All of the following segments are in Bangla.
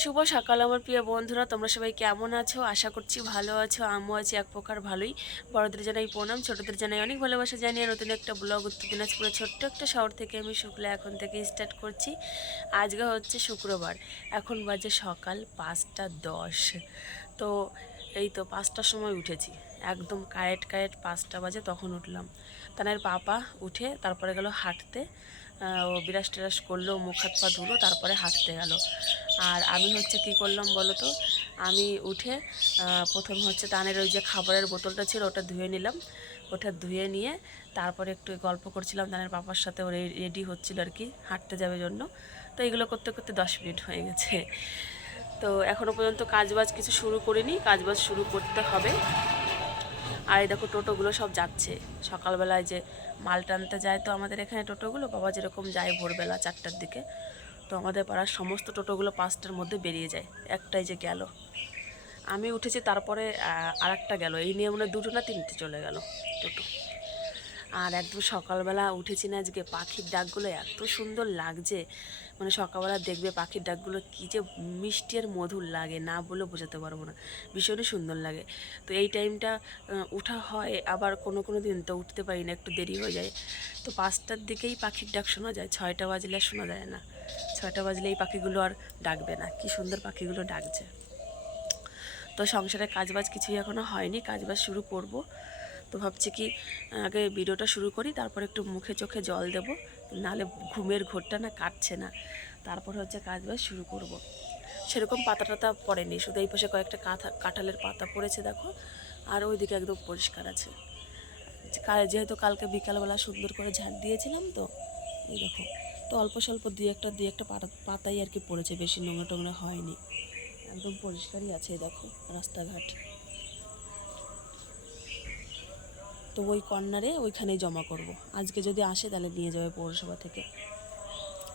শুভ সকাল আমার প্রিয় বন্ধুরা, তোমরা সবাই কেমন আছো? আশা করছি ভালো আছো। আমিও আছি এক প্রকার ভালোই। বড়দের জানাই প্রণাম, ছোটদের জানাই অনেক ভালোবাসা জানিয়ে নতুন একটা ব্লগ উত্তর দিনাজপুরের ছোট্ট একটা শহর থেকে আমি শুক্লা এখন থেকে স্টার্ট করছি। আজকে হচ্ছে শুক্রবার, এখন বাজে সকাল 5টা 10। তো এই তো 5টার সময় উঠেছি, একদম কারেক্ট 5টা বাজে তখন উঠলাম। তানের পাপা উঠে তারপরে গেল হাঁটতে। ও বিরাস টিরাস করলো, মুখ হাত পা ধুলো, তারপরে হাঁটতে গেল। আর আমি হচ্ছে কি করলাম বলো তো, আমি উঠে প্রথম হচ্ছে তানের ওই যে খাবারের বোতলটা ছিল ওটা ধুয়ে নিলাম। ওটা ধুয়ে নিয়ে তারপরে একটু গল্প করছিলাম তানের পাপার সাথে, ও রেডি হচ্ছিল আর কি হাঁটতে যাবে জন্য। তো এগুলো করতে করতে 10 মিনিট হয়ে গেছে। তো এখনও পর্যন্ত কাজবাজ কিছু শুরু করিনি, কাজবাজ শুরু করতে হবে। আর এই দেখো টোটোগুলো সব যাচ্ছে সকালবেলায়, যে মাল টানতে যায় তো আমাদের এখানে টোটোগুলো, বাবা যেরকম যায় ভোরবেলা 4টার দিকে, তো আমাদের পাড়ার সমস্ত টোটোগুলো 5টার মধ্যে বেরিয়ে যায়। একটাই যে গেল, আমি উঠেছি তারপরে আর একটা গেল, এই নিয়ে মনে 2টো না 3টে চলে গেল টোটো। আর একদম সকালবেলা উঠেছি না, আজকে পাখির ডাকগুলো এত সুন্দর লাগছে, মানে সকালবেলা দেখবে পাখির ডাকগুলো কী যে মিষ্টি আর মধুর লাগে, না বলে বোঝাতে পারবো না, ভীষণই সুন্দর লাগে। তো এই টাইমটা উঠা হয়, আবার কোনো কোনো দিন তো উঠতে পারি না, একটু দেরি হয়ে যায়। তো 5টার দিকেই পাখির ডাক শোনা যায়, 6টা বাজলে আর শোনা যায় না। 6টা বাজলে এই পাখিগুলো আর ডাকবে না, কি সুন্দর পাখিগুলো ডাকছে। তো সংসারের কাজবাজ কিছুই এখনও হয়নি, কাজবাজ শুরু করব। তো ভাবছি কি আগে ভিডিওটা শুরু করি, তারপর একটু মুখে চোখে জল দেব, নাহলে ঘুমের ঘোরটা না কাটছে না। তারপর হচ্ছে কাজবাজ শুরু করব। সেরকম পাতা টাতা পড়েনি, শুধু এই পাশে কয়েকটা কাঁঠালের পাতা পড়েছে দেখো, আর ওইদিকে একদম পরিষ্কার আছে। যেহেতু কালকে বিকালবেলা সুন্দর করে ঝাড় দিয়েছিলাম, তো এই দেখো, তো অল্প স্বল্প দুই একটা পাতাই আর কি পড়েছে, বেশি নোংরা টোংরা হয়নি, একদম পরিষ্কারই আছে। দেখো রাস্তাঘাট, তো ওই কর্নারে ওইখানেই জমা করব। আজকে যদি আসে তাহলে নিয়ে যাবে পৌরসভা থেকে,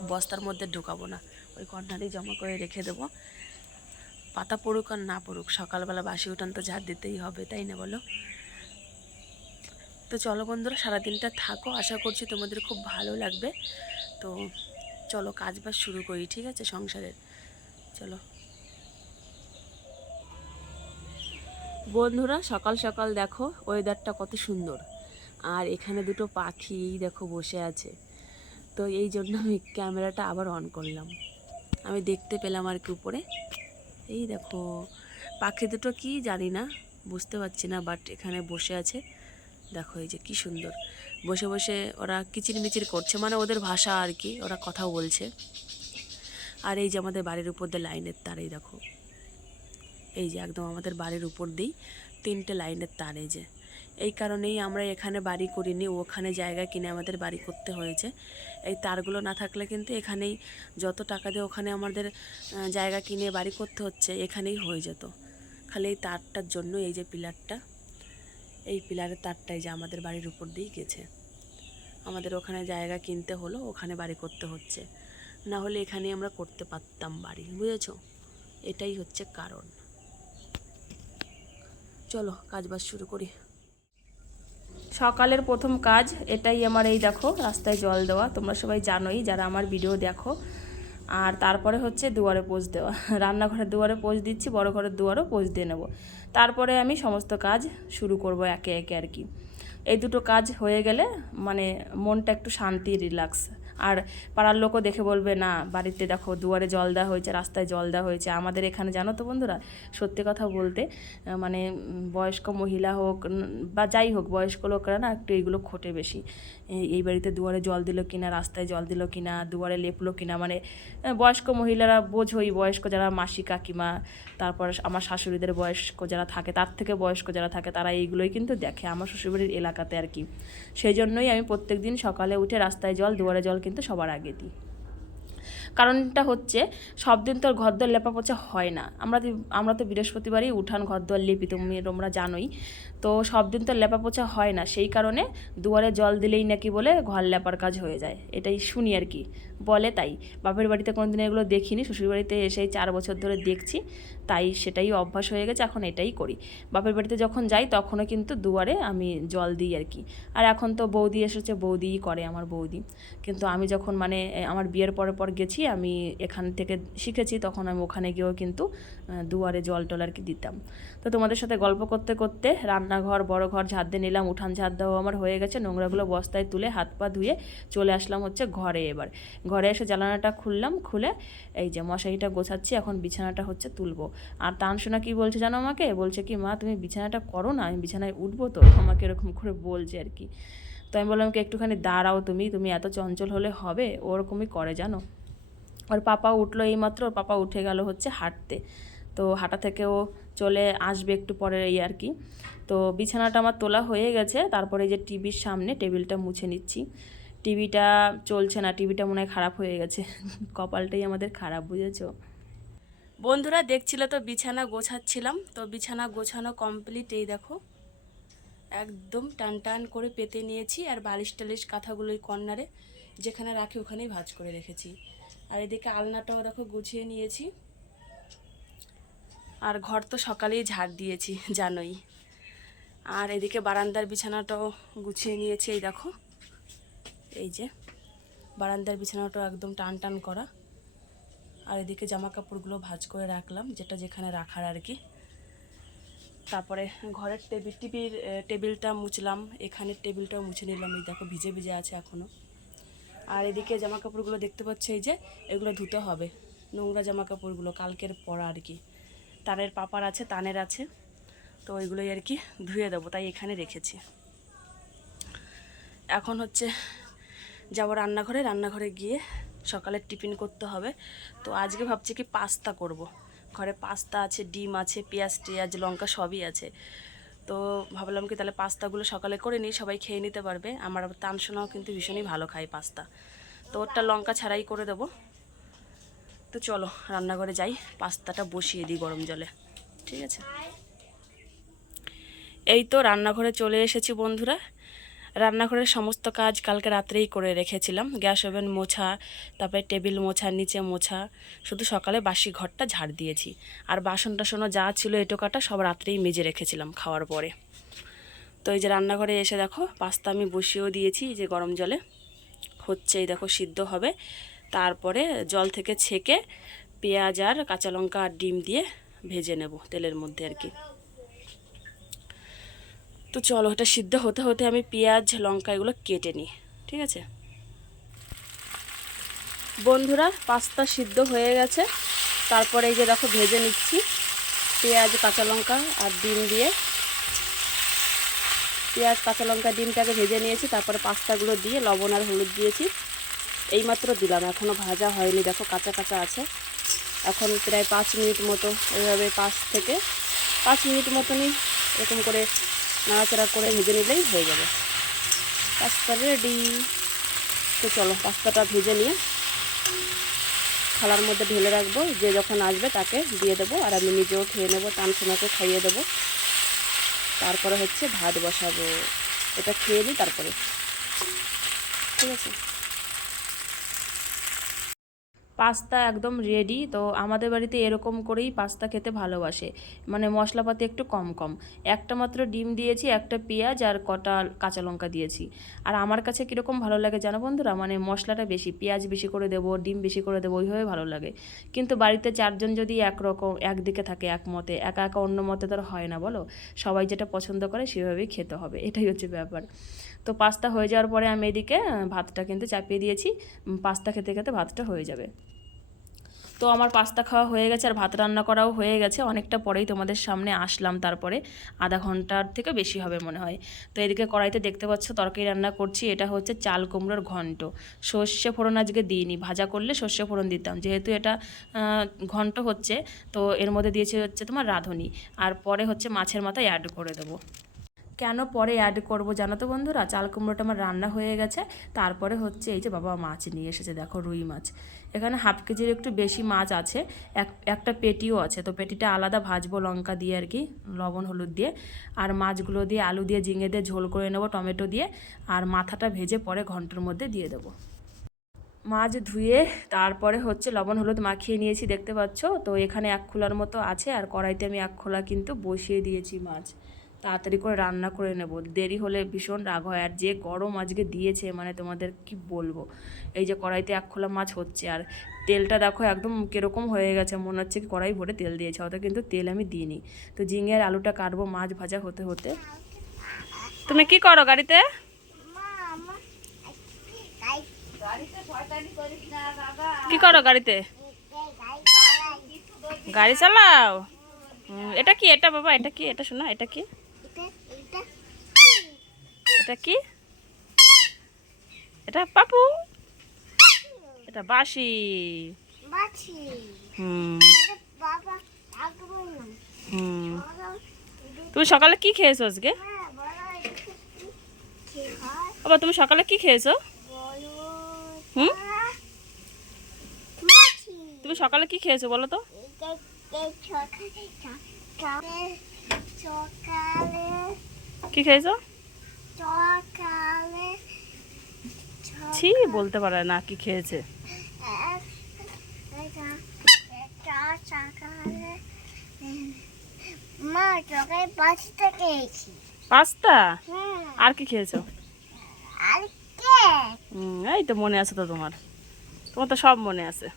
বস্তার মধ্যে ঢুকাবো না, ওই কর্নারেই জমা করে রেখে দেবো। পাতা পড়ুক আর না পড়ুক, সকালবেলা বাসি উঠান তো ঝাড় দিতেই হবে, তাই না বলো? তো চলো বন্ধুরা, সারাদিনটা থাকো, আশা করছি তোমাদের খুব ভালো লাগবে। তো চলো কাজবাজ শুরু করি, ঠিক আছে, সংসারের। চলো বন্ধুরা, সকাল সকাল দেখো ওয়েদারটা কত সুন্দর, আর এখানে দুটো পাখি দেখো বসে আছে। তো এই জন্য আমি ক্যামেরাটা আবার অন করলাম, আমি দেখতে পেলাম আর কি উপরে, এই দেখো পাখি দুটো কি জানি না, বুঝতে পারছি না, বাট এখানে বসে আছে। দেখো এই যে কি সুন্দর বসে বসে ওরা কিচিরমিচির করছে, মানে ওদের ভাষা আর কি, ওরা কথাও বলছে। আর এই যে আমাদের বাড়ির উপর দিয়ে লাইনের তার, এই দেখো, এই যে একদম আমাদের বাড়ির উপর দিয়েই 3টে লাইনের তার। এই যে এই কারণেই আমরা এখানে বাড়ি করিনি, ওখানে জায়গা কিনে আমাদের বাড়ি করতে হয়েছে। এই তারগুলো না থাকলে কিন্তু এখানেই, যত টাকা দিয়ে ওখানে আমাদের জায়গা কিনে বাড়ি করতে হচ্ছে, এখানেই হয়ে যেত। খালি এই তারটার জন্য, এই যে পিলারটা, এই পিলারের তারটাই যে আমাদের বাড়ির উপর দিয়েই গেছে, আমাদের ওখানে জায়গা কিনতে হলো, ওখানে বাড়ি করতে হচ্ছে, না হলে এখানেই আমরা করতে পারতাম বাড়ি, বুঝেছো? এটাই হচ্ছে কারণ। চলো কাজবাজ শুরু করি। সকালের প্রথম কাজ এটাই আমার, এই দেখো রাস্তায় জল দেওয়া, তোমরা সবাই জানোই যারা আমার ভিডিও দেখো। আর তারপরে হচ্ছে দুয়ারে পোঁছ দেওয়া, রান্নাঘরের দুয়ারে পোঁছ দিচ্ছি, বড় ঘরের দুয়ারও পোঁছ দিয়ে নেব। তারপরে আমি সমস্ত কাজ শুরু করব একে একে আর কি। এই দুটো কাজ হয়ে গেলে মানে মনটা একটু শান্তি, রিল্যাক্স। আর পাড়ার লোকও দেখে বলবে না, বাড়িতে দেখো দুয়ারে জল দেওয়া হয়েছে, রাস্তায় জল দেওয়া হয়েছে। আমাদের এখানে জানো তো বন্ধুরা, সত্যি কথা বলতে মানে বয়স্ক মহিলা হোক বা যাই হোক, বয়স্ক লোকরা না একটু এইগুলো খোটে বেশি। এই বাড়িতে দুয়ারে জল দিল কিনা, রাস্তায় জল দিল কিনা, দুয়ারে লেপলো কিনা, মানে বয়স্ক মহিলারা বোঝোই, বয়স্ক যারা মাসি কাকিমা, তারপর আমার শাশুড়িদের বয়স্ক যারা থাকে, তার থেকে বয়স্ক যারা থাকে, তারা এইগুলোই কিন্তু দেখে আমার শ্বশুরবাড়ির এলাকাতে আর কি। সেই জন্যই আমি প্রত্যেক দিন সকালে উঠে রাস্তায় জল, দুয়ারে জল কিন্তু সবার আগে দিই। কারণটা হচ্ছে, সব দিন তো ঘরদোর লেপা পোছা হয় না, আমরা তো বৃহস্পতিবারই উঠান ঘরদোর লেপি, তোমরা জানোই। তো সব দিন তো লেপা পোছা হয় না, সেই কারণে দুয়ারে জল দিলেই নাকি বলে ঘর লেপার কাজ হয়ে যায়, এটাই শুনি আর কি, বলে তাই। বাপের বাড়িতে কোনো দিন এগুলো দেখিনি, শ্বশুরবাড়িতে এসেই 4 বছর ধরে দেখছি, তাই সেটাই অভ্যাস হয়ে গেছে, এখন এটাই করি। বাপের বাড়িতে যখন যাই তখনও কিন্তু দুয়ারে আমি জল দিই আর কি। আর এখন তো বৌদি এসেছে, বৌদিই করে, আমার বৌদি। কিন্তু আমি যখন মানে আমার বিয়ের পর পর গেছি, আমি এখান থেকে শিখেছি, তখন আমি ওখানে গিয়েও কিন্তু দুয়ারে জল টল আর কি দিতাম। তো তোমাদের সাথে গল্প করতে করতে রান্নাঘর বড় ঘর ঝাড় দিয়ে নিলাম, উঠান ঝাড় দেওয়া আমার হয়ে গেছে, নোংরাগুলো বস্তায় তুলে হাত পা ধুয়ে চলে আসলাম হচ্ছে ঘরে। এবার ঘরে এসে জানালাটা খুললাম, খুলে এই যে মশারিটা গোছাচ্ছি, এখন বিছানাটা হচ্ছে তুলবো। আর তানসোনা কি বলছে জানো, আমাকে বলছে কি, মা তুমি বিছানাটা করো না, আমি বিছানায় উঠবো, তো আমাকে এরকম করে বলছে আর কি। তো আমি বললাম কি একটুখানি দাঁড়াও, তুমি এত চঞ্চল হলে হবে, ওরকমই করে জানো। ওর পাপা উঠলো এইমাত্র, ওর পাপা উঠে গেল হচ্ছে হাঁটতে, তো হাঁটা থেকে ও চলে আসবে একটু পরে এই আর কি। তো বিছানাটা আমার তোলা হয়ে গেছে, তারপরে যে টিভির সামনে টেবিলটা মুছে নিচ্ছি। টিভিটা চলছে না, টিভিটা মনে হয় খারাপ হয়ে গেছে কপালটাই আমাদের খারাপ, বুঝেছো বন্ধুরা। দেখছিলে তো বিছানা গোছাচ্ছিলাম, তো বিছানা গোছানো কমপ্লিট, এই দেখো একদম টান টান করে পেতে নিয়েছি, আর বালিশ টালিশ কাঁথাগুলোই কর্নারে যেখানে রাখি ওখানেই ভাঁজ করে রেখেছি। আর এদিকে আলনাটাও দেখো গুছিয়ে নিয়েছি। আর ঘর তো সকালেই ঝাড় দিয়েছি জানোই। আর এদিকে বারান্দার বিছানাটাও গুছিয়ে নিয়েছি, এই দেখো, এই যে বারান্দার বিছানাটাও একদম টান টান করা। আর এদিকে জামা কাপড়গুলো ভাঁজ করে রাখলাম, যেটা যেখানে রাখার আর কি। তারপরে ঘরের টেবিলটা মুছলাম, এখানের টেবিলটাও মুছে নিলাম, এই দেখো ভিজে ভিজে আছে এখনও। আর এদিকে জামা কাপড়গুলো দেখতে পাচ্ছি, এই যে এগুলো ধুতে হবে, নোংরা জামা কাপড়গুলো কালকের পরা আর কি। তানের পাপার আছে, তানের আছে, তো ওইগুলোই আর কি ধুয়ে দেবো, তাই এখানে রেখেছি। এখন হচ্ছে যাবো রান্নাঘরে গিয়ে সকালের টিফিন করতে হবে। তো আজকে ভাবছি কি পাস্তা করব। ঘরে পাস্তা আছে, ডিম আছে, পেঁয়াজ টেয়াজ লঙ্কা সবই আছে। তো ভাবলাম কি তাহলে পাস্তাগুলো সকালে করে নিই, সবাই খেয়ে নিতে পারবে। আমার তানসোনাও কিন্তু ভীষণই ভালো খায় পাস্তা, তো ওরটা লঙ্কা ছাড়াই করে দেবো। তো চলো রান্নাঘরে যাই, পাস্তাটা বসিয়ে দিই গরম জলে, ঠিক আছে। এই তো রান্নাঘরে চলে এসেছি বন্ধুরা। রান্নাঘরের সমস্ত কাজ কালকে রাত্রেই করে রেখেছিলাম, গ্যাস ওভেন মোছা, তারপরে টেবিল মোছা, নিচে মোছা, শুধু সকালে বাসি ঘরটা ঝাড় দিয়েছি। আর বাসন টাসনও যা ছিল এটো কাটা সব রাত্রেই মেজে রেখেছিলাম খাওয়ার পরে। তো এই যে রান্নাঘরে এসে দেখো পাস্তা আমি বসিয়েও দিয়েছি, যে গরম জলে হচ্ছে, এই দেখো সিদ্ধ হবে। তারপরে জল থেকে ছেঁকে পেঁয়াজ আর কাঁচা লঙ্কা আর ডিম দিয়ে ভেজে নেব তেলের মধ্যে আর কি। তো চলো এটা সিদ্ধ হতে হতে আমি পেঁয়াজ লঙ্কা এগুলো কেটে নিই, ঠিক আছে বন্ধুরা। পাস্তা সিদ্ধ হয়ে গেছে, তারপরে এই যে দেখো ভেজে নিচ্ছি পেঁয়াজ কাঁচা লঙ্কা আর ডিম দিয়ে। পেঁয়াজ কাঁচা লঙ্কা ডিমটাকে ভেজে নিয়েছি, তারপরে পাস্তাগুলো দিয়ে লবণ আর হলুদ দিয়েছি, এইমাত্র দিলাম, এখনও ভাজা হয়নি, দেখো কাঁচা কাঁচা আছে। এখন প্রায় 5 মিনিট মতো এইভাবে 5 থেকে 5 মিনিট মতনই এরকম করে নাড়াচাড়া করে ভেজে নিলেই হয়ে যাবে, পাস্তা রেডি। তো চলো পাস্তাটা ভেজে নিয়ে থালার মধ্যে ঢেলে রাখবো, যে যখন আসবে তাকে দিয়ে দেবো, আর আমি নিজেও খেয়ে নেবো, তানসোনাকে খাইয়ে দেবো। তারপরে হচ্ছে ভাত বসাবো, এটা খেয়ে নিই তারপরে, ঠিক আছে। পাস্তা একদম রেডি। তো আমাদের বাড়িতে এরকম করেই পাস্তা খেতে ভালোবাসে, মানে মশলাপাতি একটু কম কম। একটা মাত্র ডিম দিয়েছি, একটা পেঁয়াজ আর কটা কাঁচা লঙ্কা দিয়েছি। আর আমার কাছে কীরকম ভালো লাগে জানো বন্ধুরা, মানে মশলাটা বেশি, পেঁয়াজ বেশি করে দেবো, ডিম বেশি করে দেবো, ওইভাবে ভালো লাগে। কিন্তু বাড়িতে 4 জন যদি একরকম একদিকে থাকে একমতে, একা একা অন্য মতে তো হয় না বলো, সবাই যেটা পছন্দ করে সেভাবেই খেতে হবে, এটাই হচ্ছে ব্যাপার। তো পাস্তা হয়ে যাওয়ার পরে আমি এদিকে ভাতটা কিন্তু চাপিয়ে দিয়েছি, পাস্তা খেতে খেতে ভাতটা হয়ে যাবে। তো আমার পাস্তা খাওয়া হয়ে গেছে আর ভাত রান্না করাও হয়ে গেছে, অনেকটা পরেই তোমাদের সামনে আসলাম, তারপরে আধা ঘন্টার থেকে বেশি হবে মনে হয়। তো এদিকে কড়াইতে দেখতে পাচ্ছ তরকারি রান্না করছি, এটা হচ্ছে চাল কুমড়োর ঘন্ট। সর্ষে ফোড়ন আজকে দিইনি, ভাজা করলে সর্ষে ফোড়ন দিতাম, যেহেতু এটা ঘন্ট হচ্ছে, তো এর মধ্যে দিয়েছি হচ্ছে তোমার রাঁধুনি, আর পরে হচ্ছে মাছের মাথা অ্যাড করে দেবো। কেন পরে অ্যাড করব জানো তো বন্ধুরা, চাল কুমড়োটা আমার রান্না হয়ে গেছে, তারপরে হচ্ছে এই যে বাবা মাছ নিয়ে এসেছে, দেখো রুই মাছ। এখানে হাফ কেজির একটু বেশি মাছ আছে, একটা পেটিও আছে। তো পেটিটা আলাদা ভাজবো লঙ্কা দিয়ে আর কি, লবণ হলুদ দিয়ে, আর মাছগুলো দিয়ে আলু দিয়ে ঝিঙে দিয়ে ঝোল করে নেবো টমেটো দিয়ে, আর মাথাটা ভেজে পরে ঘন্টার মধ্যে দিয়ে দেবো। মাছ ধুয়ে তারপরে হচ্ছে লবণ হলুদ মাখিয়ে নিয়েছি, দেখতে পাচ্ছ। তো এখানে 1 খোলার মতো আছে, আর কড়াইতে আমি 1 খোলা কিন্তু বসিয়ে দিয়েছি মাছ। তাড়াতাড়ি করে রান্না করে নেব, দেরি হলে ভীষণ রাগ হয়। আর যে গরম আজকে দিয়েছে মানে তোমাদের কি বলবো। এই যে কড়াইতে 1 খোলা মাছ হচ্ছে, আর তেলটা দেখো একদম কীরকম হয়ে গেছে, মনে হচ্ছে কি কড়াই ভরে তেল দিয়েছে, অত কিন্তু তেল আমি দিইনি। তো ঝিঙে আর আলুটা কাটবো মাছ ভাজা হতে হতে। তুমি কি করো গাড়িতে? কি করো গাড়িতে? গাড়ি চালাও? এটা কি, এটা বাবা এটা কি, এটা শোনা, এটা কি, এটা কি, এটা পাপু, এটা বাঁশি। হুম হুম। তুমি সকালে কি খেয়েছো আজকে? বাবা তুমি সকালে কি খেয়েছো? হুম, তুমি সকালে কি খেয়েছো বলো তো? কি খেয়েছো? ছি, বলতে পারে না কি খেয়েছে। পাস্তা? আর কি খেয়েছো? এই তো মনে আছে তো তোমার, তোমার তো সব মনে আছে।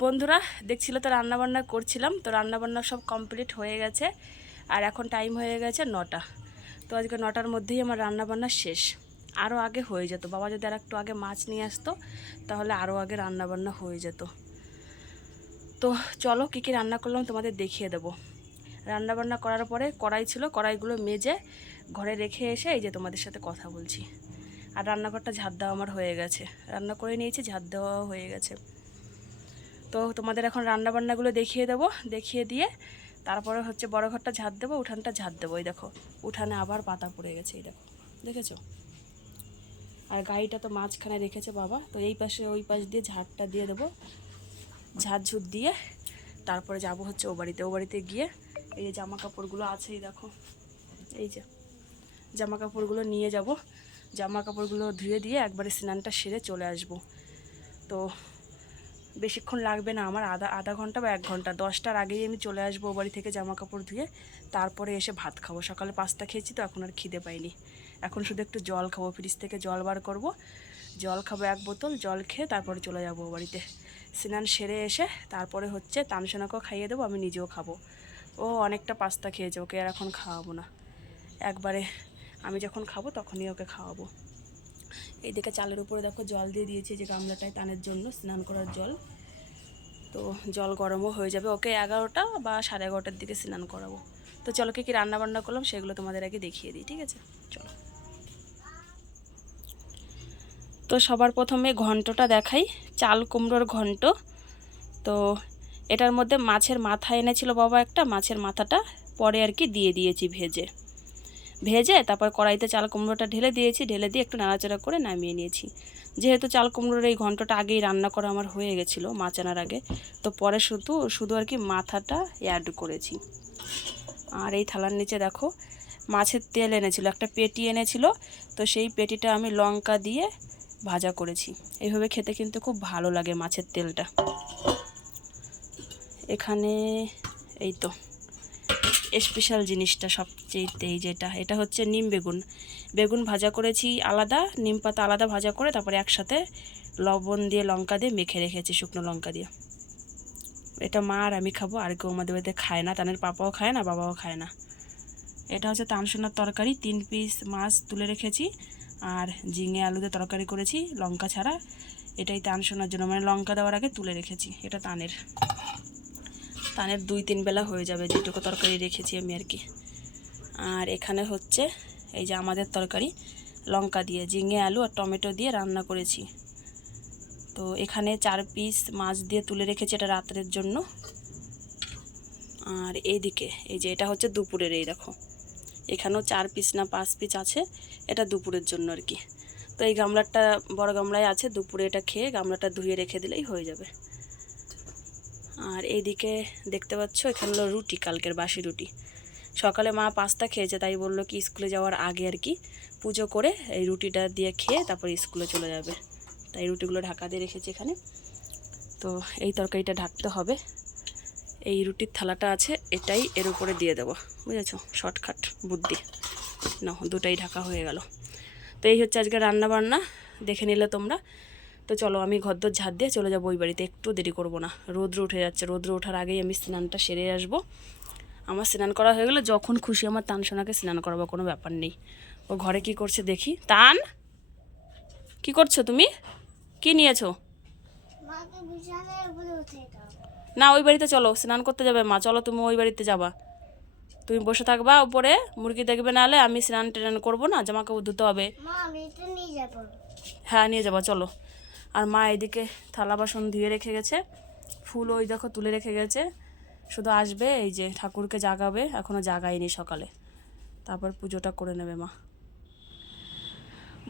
বন্ধুরা দেখছিল তো রান্নাবান্না করছিলাম, তো রান্নাবান্না সব কমপ্লিট হয়ে গেছে, আর এখন টাইম হয়ে গেছে 9টা। তো আজকে 9টার মধ্যেই আমার রান্নাবান্না শেষ। আরও আগে হয়ে যেত, বাবা যদি আর একটু আগে মাছ নিয়ে আসতো তাহলে আরও আগে রান্নাবান্না হয়ে যেত। তো চলো কী কী রান্না করলাম তোমাদের দেখিয়ে দেবো। রান্নাবান্না করার পরে কড়াই ছিল, কড়াইগুলো মেজে ঘরে রেখে এসে এই যে তোমাদের সাথে কথা বলছি। আর রান্নাঘরটা ঝাড় দেওয়া আমার হয়ে গেছে, রান্না করে নিয়েছি, ঝাড় দেওয়াও হয়ে গেছে। তো তোমাদের এখন রান্নাবান্নাগুলো দেখিয়ে দেবো, দেখিয়ে দিয়ে তারপরে হচ্ছে বড় ঘরটা ঝাড় দেবো, উঠানটা ঝাড় দেবো। এই দেখো উঠানে আবার পাতা পড়ে গেছে, এই দেখো, দেখেছো? আর গাড়িটা তো মাঝখানে রেখেছে বাবা, তো এই পাশে ওই পাশ দিয়ে ঝাড়টা দিয়ে দেবো, ঝাড়ঝুট দিয়ে তারপরে যাব হচ্ছে ও বাড়িতে। ও বাড়িতে গিয়ে এই যে জামা কাপড়গুলো আছে, এই দেখো, এই যে জামা কাপড়গুলো নিয়ে যাব, জামা কাপড়গুলো ধুয়ে দিয়ে একবারে স্নানটা সেরে চলে আসব। তো বেশিক্ষণ লাগবে না আমার, আধা ঘন্টা বা 1 ঘন্টা, 10টার আগেই আমি চলে আসবো ও বাড়ি থেকে জামা কাপড় ধুয়ে। তারপরে এসে ভাত খাবো, সকালে পাস্তা খেয়েছি তো এখন আর খিদে পাইনি। এখন শুধু একটু জল খাবো, ফ্রিজ থেকে জল বার করব, জল খাবো 1 বোতল, জল খেয়ে তারপরে চলে যাবো ও বাড়িতে। স্নান সেরে এসে তারপরে হচ্ছে তানসোনাকেও খাইয়ে দেবো, আমি নিজেও খাবো। ও অনেকটা পাস্তা খেয়েছে, ওকে আর এখন খাওয়াবো না, একবারে আমি যখন খাবো তখনই ওকে খাওয়াবো। এইদিকে চালের উপরে দেখো জল দিয়ে দিয়েছি, যে গামলাটায় তানের জন্য স্নান করার জল। তো জল গরমও হয়ে যাবে, ওকে 11টা বা 11:30টার দিকে স্নান করাবো। তো চলো কি কী রান্নাবান্না করলাম সেগুলো তোমাদের আগে দেখিয়ে দিই, ঠিক আছে? চলো। তো সবার প্রথমে ঘন্টটা দেখাই, চাল কুমড়োর ঘন্ট। তো এটার মধ্যে মাছের মাথা এনেছিল বাবা একটা, মাছের মাথাটা পরে আর কি দিয়ে দিয়েছি ভেজে, তারপর কড়াইতে চাল কুমড়োটা ঢেলে দিয়েছি, ঢেলে দিয়ে একটু নাড়াচাড়া করে নামিয়ে নিয়েছি। যেহেতু চাল কুমড়োর এই ঘন্টটা আগেই রান্না করা আমার হয়ে গেছিলো মাছ আনার আগে, তো পরে শুধু আর কি মাথাটা অ্যাড করেছি। আর এই থালার নিচে দেখো মাছের তেল এনেছিল, একটা পেটি এনেছিল, তো সেই পেটিটা আমি লঙ্কা দিয়ে ভাজা করেছি। এইভাবে খেতে কিন্তু খুব ভালো লাগে মাছের তেলটা। এখানে এই তো স্পেশাল জিনিসটা সবচেয়ে, এটা হচ্ছে নিম বেগুন, বেগুন ভাজা করেছি আলাদা, নিম পাতা আলাদা ভাজা করে তারপরে একসাথে লবণ দিয়ে লঙ্কা দিয়ে মেখে রেখেছি, শুকনো লঙ্কা দিয়ে। এটা মা আর আমি খাবো, আর কেউ আমাদের বাড়িতে খায় না, তাদের পাপাও খায় না, বাবাও খায় না। এটা হচ্ছে তানসোনার তরকারি, 3 পিস মাছ তুলে রেখেছি, আর ঝিঙে আলুতে তরকারি করেছি লঙ্কা ছাড়া। এটাই তানসোনার জন্য, মানে লঙ্কা দেওয়ার আগে তুলে রেখেছি। এটা তানের 2-3 বেলা হয়ে যাবে যেটুকু তরকারি রেখেছি আমি আর কি। আর এখানে হচ্ছে এই যে আমাদের তরকারি, লঙ্কা দিয়ে ঝিঙে আলু আর টমেটো দিয়ে রান্না করেছি। তো এখানে 4 পিস মাছ দিয়ে তুলে রেখেছি, এটা রাতের জন্য। আর এইদিকে এই যে এটা হচ্ছে দুপুরের, এই দেখো এখানেও 4 পিস না 5 পিস আছে, এটা দুপুরের জন্য আর কি। তো এই গামলাটা বড় গামলায় আছে, দুপুরে এটা খেয়ে গামলাটা ধুয়ে রেখে দিলেই হয়ে যাবে। আর এইদিকে দেখতে পাচ্ছ এখানে হলো রুটি, কালকের বাসি রুটি। সকালে মা পাস্তা খেয়েছে, তাই বললো কি স্কুলে যাওয়ার আগে আর কি পুজো করে এই রুটিটা দিয়ে খেয়ে তারপর স্কুলে চলে যাবে, তাই রুটিগুলো ঢাকা দিয়ে রেখেছি এখানে। তো এই তরকারিটা ঢাকতে হবে, এই রুটির থালাটা আছে এটাই এর উপরে দিয়ে দেবো, বুঝেছো, শর্টকাট বুদ্ধি। না, দুটাই ঢাকা হয়ে গেল। তো এই হচ্ছে আজকে রান্না বান্না, দেখে নিলে তোমরা। তো চলো আমি ঘরদোর ঝাড় দিয়ে চলে যাবো ওই বাড়িতে, একটু দেরি করব না, রৌদ্র উঠে যাচ্ছে, রৌদ্র ওঠার আগেই আমি স্নানটা সেরে আসবো। আমার স্নান করা হয়ে গেলে যখন খুশি আমার তানসোনাকে স্নান করাবো, কোনো ব্যাপার নেই। ও ঘরে কি করছে দেখি। তান, কি করছো তুমি? কি নিয়েছো? না, ওই বাড়িতে চলো, স্নান করতে যাবে মা, চলো তুমি ওই বাড়িতে যাবা। তুমি বসে থাকবা উপরে, মুরগি দেখবে, নাহলে আমি স্নান টেনান করবো না, জামা কাপড় ধুতে হবে। হ্যাঁ নিয়ে যাবো চলো। আর মা এদিকে থালা বাসন ধুয়ে রেখে গেছে, ফুল ওই দেখো তুলে রেখে গেছে, শুধু আসবে এই যে ঠাকুরকে জাগাবে, এখনও জাগায়নি সকালে, তারপর পুজোটা করে নেবে মা।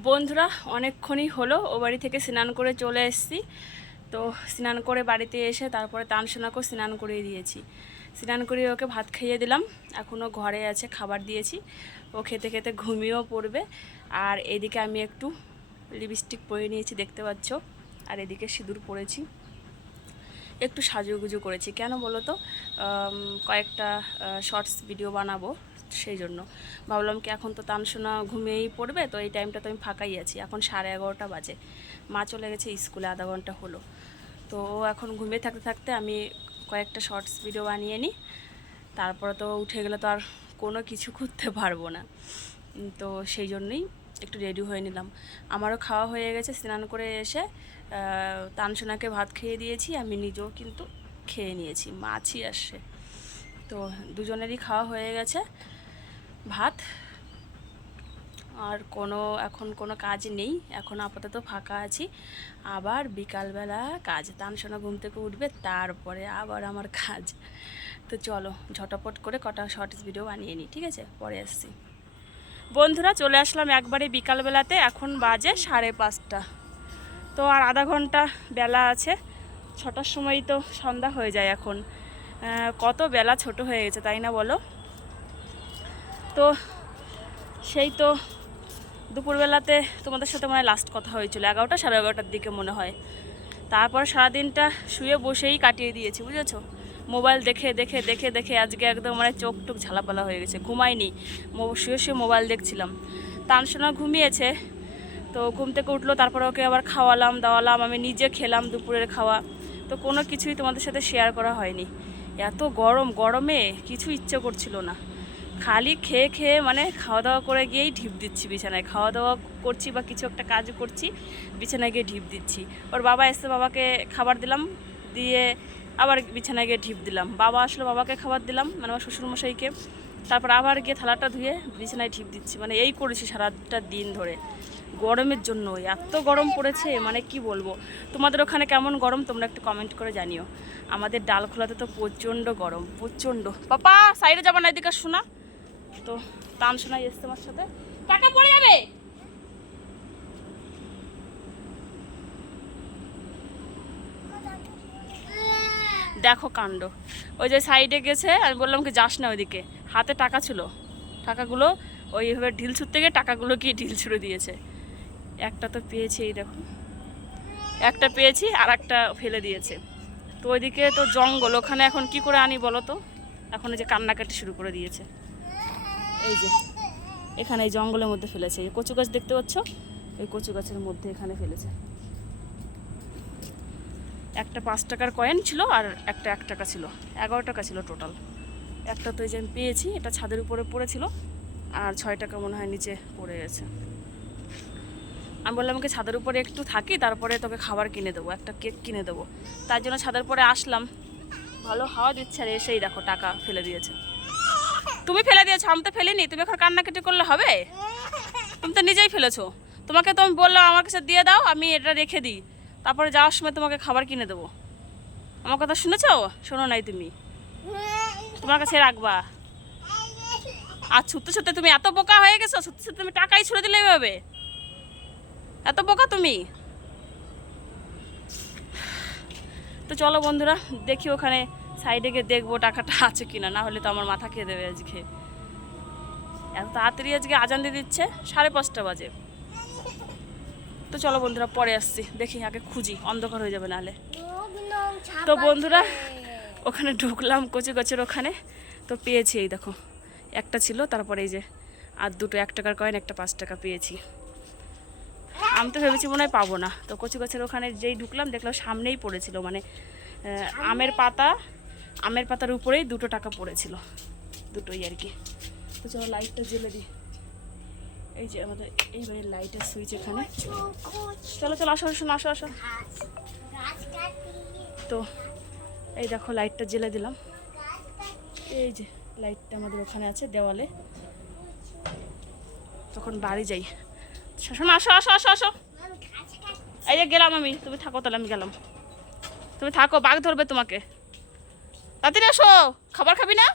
বন্ধুরা অনেকক্ষণই হলো ও বাড়ি থেকে স্নান করে চলে এসেছি। তো স্নান করে বাড়িতে এসে তারপরে তানসোনাকেও স্নান করিয়ে দিয়েছি, স্নান করিয়ে ওকে ভাত খাইয়ে দিলাম, এখনও ঘরে আছে, খাবার দিয়েছি, ও খেতে খেতে ঘুমিয়েও পড়বে। আর এদিকে আমি একটু লিপস্টিক পরে নিয়েছি দেখতে পাচ্ছ, আর এদিকে সিঁদুর পরেছি, একটু সাজুগুজু করেছি। কেন বলো তো, কয়েকটা শর্টস ভিডিও বানাবো, সেই জন্য ভাবলাম কি এখন তো তানসোনা ঘুমিয়েই পড়বে, তো এই টাইমটা তো আমি ফাঁকাই আছি, এখন 11:30 বাজে, মা চলে গেছে স্কুলে, আধা ঘন্টা হলো। তো এখন ঘুমিয়ে থাকতে থাকতে আমি কয়েকটা শর্টস ভিডিও বানিয়ে নিই, তারপরে তো উঠে গেলে তো আর কোনো কিছু করতে পারবো না। তো সেই জন্যই একটু রেডি হয়ে নিলাম। আমারও খাওয়া হয়ে গেছে, স্নান করে এসে তানসোনাকে ভাত খেয়ে দিয়েছি, আমি নিজেও কিন্তু খেয়ে নিয়েছি, মাছই আসে, তো দুজনেরই খাওয়া হয়ে গেছে ভাত। আর এখন কোনো কাজ নেই, এখন আপাতত ফাঁকা আছি, আবার বিকালবেলা কাজ, তানসোনা ঘুম থেকে উঠবে, তারপরে আবার আমার কাজ। তো চলো ঝটপট করে কটা শর্টস ভিডিও বানিয়ে নিই, ঠিক আছে, পরে আসছি। বন্ধুরা চলে আসলাম একবারে বিকালবেলাতে, এখন বাজে 5:30, তো আর আধা ঘন্টা বেলা আছে, 6টার সময়ই তো সন্ধ্যা হয়ে যায় এখন, কত বেলা ছোট হয়ে গেছে তাই না বলো। তো সেই তো দুপুরবেলাতে তোমাদের সাথে মনে হয় লাস্ট কথা হয়েছিল 11টা 11:30 দিকে মনে হয়, তারপর সারাদিনটা শুয়ে বসেই কাটিয়ে দিয়েছি, বুঝেছো, মোবাইল দেখে দেখে দেখে দেখে আজকে একদম মানে চোখ টুক ঝালাপালা হয়ে গেছে, ঘুমাইনি, শুয়ে শুয়ে মোবাইল দেখছিলাম। তানসোনা ঘুমিয়েছে, তো ঘুম থেকে উঠলো, তারপরে ওকে আবার খাওয়ালাম দাওয়ালাম, আমি নিজে খেলাম দুপুরের খাওয়া, তো কোনো কিছুই তোমাদের সাথে শেয়ার করা হয়নি। এত গরমে কিছু ইচ্ছে করছিল না, খালি খেয়ে খেয়ে মানে খাওয়া দাওয়া করে গিয়েই ঢিপ দিচ্ছি বিছানায়, খাওয়া দাওয়া করছি বা কিছু একটা কাজ করছি, বিছানায় গিয়ে ঢিপ দিচ্ছি। ওর বাবা এসে বাবাকে খাবার দিলাম, দিয়ে আবার বিছানায় গিয়ে ঢিপ দিলাম, বাবা আসলে বাবাকে খাবার দিলাম, মানে আমার শ্বশুরমশাইকে, তারপর আবার গিয়ে থালাটা ধুয়ে বিছানায় ঢিপ দিচ্ছি, মানে এই করেছি সারাটা দিন ধরে, গরমের জন্য। এত গরম পড়েছে মানে কি বলবো। তোমাদের ওখানে কেমন গরম তোমরা একটু কমেন্ট করে জানিও। আমাদের ডালখোলাতে তো প্রচণ্ড গরম, প্রচণ্ড। পাপা সাইডে যাবা না, এদিকে শোনা। তো তানসোনাই এসছে আমার সাথে, টাকা পড়ে যাবে। দেখো কাণ্ড, ওই যে সাইডে গেছে, আমি বললাম কি যাস না ওইদিকে, হাতে টাকা ছিল, টাকাগুলো ওইভাবে ঢিল ছুটতে গিয়ে টাকাগুলো কি ঢিল ছুড়ে দিয়েছে। একটা তো পেয়েছি, এই দেখো একটা পেয়েছি, আর একটা ফেলে দিয়েছে। তো ওইদিকে তো জঙ্গল, ওখানে এখন কি করে আনি বলো তো, এখন এই যে কান্নাকাটি শুরু করে দিয়েছে, এই যে এখানে এই জঙ্গলের মধ্যে ফেলেছে, এই কচু গাছ দেখতে পাচ্ছ, এই কচু গাছের মধ্যে এখানে ফেলেছে। একটা 5 টাকার কয়েন ছিল, আর একটা 1 টাকা ছিল, 11 টাকা ছিল টোটাল। একটা তো এই যে আমি পেয়েছি, এটা ছাদের উপরে পড়েছিল, আর 6 টাকা মনে হয় নিচে পড়ে গেছে। আমি বললাম আমাকে ছাদের উপরে একটু থাকি, তারপরে তোকে খাবার কিনে দেবো, একটা কেক কিনে দেবো, তার জন্য ছাদের উপরে আসলাম, ভালো হাওয়া দিচ্ছে, আর এসেই দেখো টাকা ফেলে দিয়েছে। তুমি ফেলে দিয়েছো, আমি তো ফেলিনি, তুমি এখন কান্নাকাটি করলে হবে, তুমি তো নিজেই ফেলেছো। তোমাকে তো আমি বললাম আমার কাছে দিয়ে দাও, আমি এটা রেখে দিই, তারপরে যাওয়ার সময় তোমাকে খাবার কিনে দেবো। আমার কথা শুনেছো? শোনো নাই তুমি, তোমার কাছে রাখবা। আর ছুটতে ছুটতে তুমি এত বোকা হয়ে গেছো, ছুটতে ছুটতে তুমি টাকাই ছুড়ে দিলে এভাবে, এত বোকা তুমি। তো চলো বন্ধুরা, দেখি ওখানে সাইডে গিয়ে দেখবো টাকাটা আছে কিনা, না হলে তো আমার মাথা খেয়ে দেবে আজকে। এত তাড়াতাড়ি আজকে আজান দিয়ে দিচ্ছে, 5:30 বাজে। তো চলো বন্ধুরা, পরে আসছি, দেখি আগে খুঁজি, অন্ধকার হয়ে যাবে নাহলে। তো বন্ধুরা ওখানে ঢুকলাম কচি গাছের ওখানে, তো পেয়েছি, এই দেখো একটা ছিল, তারপরে এই যে আর দুটো 1 টাকার কয়েন, একটা 5 টাকা পেয়েছি। আমি তো ভেবেছি মনে হয় পাবো না, তো কচি গাছের ওখানে যেই ঢুকলাম দেখলাম সামনেই পড়েছিল, মানে আমের পাতার উপরেই 2 টাকা পড়েছিল, দুটোই আর কি। তো চলো লাইটটা জ্বেলে দিই, এই যে আমাদের এই বাড়ির লাইটের সুইচ এখানে। চলো চলো, আসো আসো আসো আসো। তো এই দেখো লাইটটা জ্বেলে দিলাম, এই যে লাইটটা আমাদের ওখানে আছে দেওয়ালে। তখন বাড়ি যাই, শোনো, আসো আসো আসো আসো। এই যে গেলাম আমি, তুমি থাকো তাহলে, আমি গেলাম, তুমি থাকো, বাঘ ধরবে তোমাকে। তাড়াতাড়ি আসো, খাবার খাবি না?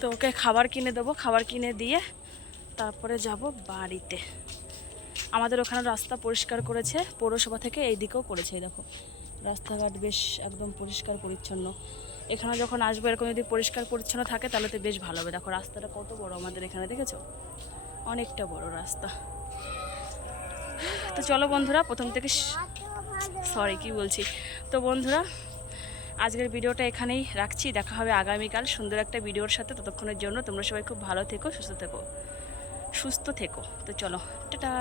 তো ওকে খাবার কিনে দেবো, খাবার কিনে দিয়ে তারপরে যাব বাড়িতে। আমাদের ওখানে রাস্তা পরিষ্কার করেছে পৌরসভা থেকে, এই দিকেও করেছে, এই দেখো রাস্তাঘাট বেশ একদম পরিষ্কার পরিচ্ছন্ন। এখানে যখন আসবো এরকম যদি পরিষ্কার পরিচ্ছন্ন থাকে তাহলে তো বেশ ভালো হবে। দেখো রাস্তাটা কত বড় আমাদের এখানে, দেখেছো? অনেকটা বড় রাস্তা। তো চলো বন্ধুরা, প্রথম থেকে সরি কি বলছি, তো বন্ধুরা আজকের ভিডিওটা এখানেই রাখছি। দেখা হবে আগামীকাল সুন্দর একটা ভিডিওর সাথে। ততক্ষণের জন্য তোমরা সবাই খুব ভালো থেকো, সুস্থ থেকো। তো চলো, টাটা।